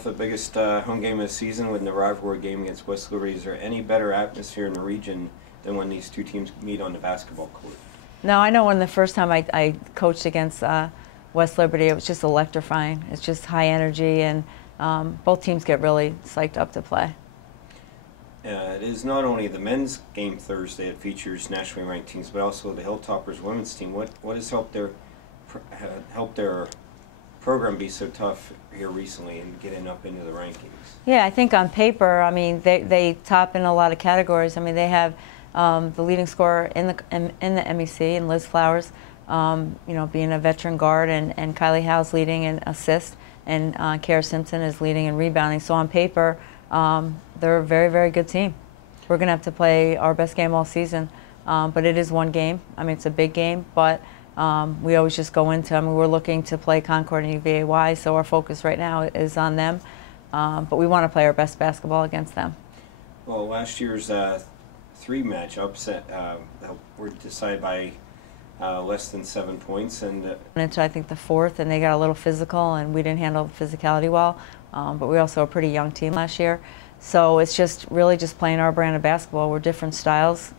off the biggest home game of the season with the rivalry game against West Liberty. Is there any better atmosphere in the region than when these two teams meet on the basketball court? No, I know when the first time I coached against West Liberty, it was just electrifying. It's just high energy, and both teams get really psyched up to play. It is not only the men's game Thursday that features nationally ranked teams, but also the Hilltoppers women's team. What has helped their program be so tough here recently and getting up into the rankings? Yeah, I think on paper, I mean, they top in a lot of categories. I mean, they have the leading scorer in the MEC, and Liz Flowers, you know, being a veteran guard, and Kylie Howe's leading in assist, and Kara Simpson is leading in rebounding. So on paper, they're a very, very good team. We're going to have to play our best game all season, but it is one game. I mean, it's a big game, but we always just go into, I mean, we're looking to play Concord and UVA-Y, so our focus right now is on them, but we want to play our best basketball against them. Well, last year's 3 matchups were decided by less than 7 points, and into I think the 4th, and they got a little physical, and we didn't handle the physicality well. But we also a pretty young team last year, so it's just really just playing our brand of basketball. We're different styles.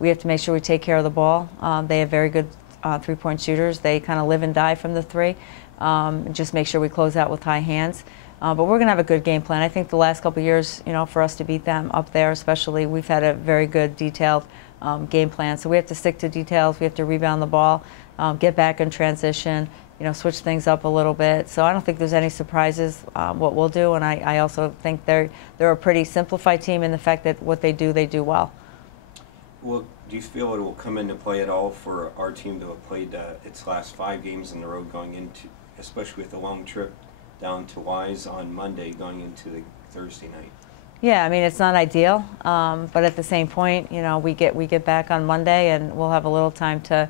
We have to make sure we take care of the ball. They have very good 3-point shooters. They kind of live and die from the 3. Just make sure we close out with high hands. But we're going to have a good game plan. I think the last couple of years, you know, for us to beat them up there, especially, we've had a very good detailed game plan. So we have to stick to details. We have to rebound the ball, get back in transition, you know, switch things up a little bit. So I don't think there's any surprises what we'll do. And I also think they're a pretty simplified team in the fact that what they do well. Well, do you feel it will come into play at all for our team to have played its last 5 games in the road going into, especially with the long trip down to Wise on Monday going into the Thursday night? Yeah, I mean, it's not ideal, but at the same point, you know, we get back on Monday and we'll have a little time to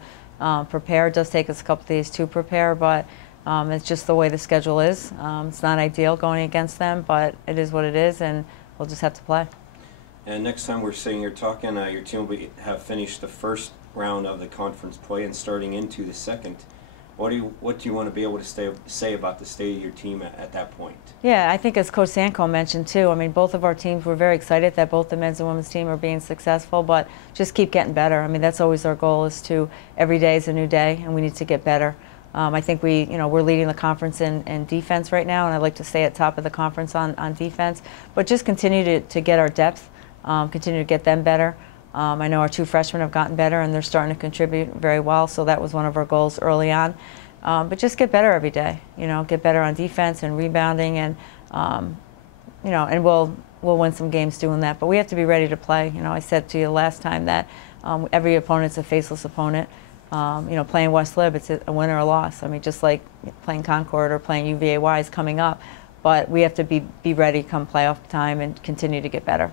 prepare. It does take us a couple days to prepare, but it's just the way the schedule is. It's not ideal going against them, but it is what it is, and we'll just have to play. And next time we're sitting here talking, your team will have finished the first round of the conference play and starting into the second. What do you want to be able to say about the state of your team at that point? Yeah, I think as Coach Sanko mentioned too, I mean, both of our teams, we're very excited that both the men's and women's team are being successful, but just keep getting better. I mean, that's always our goal, is to every day is a new day, and we need to get better. I think we're leading the conference in defense right now, and I'd like to stay at top of the conference on defense, but just continue to get our depth, continue to get them better. I know our 2 freshmen have gotten better, and they're starting to contribute very well, so that was one of our goals early on. But just get better every day, you know, get better on defense and rebounding, and you know, and we'll win some games doing that. But we have to be ready to play. You know, I said to you last time that every opponent's a faceless opponent. You know, playing West Lib, it's a win or a loss. I mean, just like playing Concord or playing UVA-Y is coming up, but we have to be ready come playoff time and continue to get better.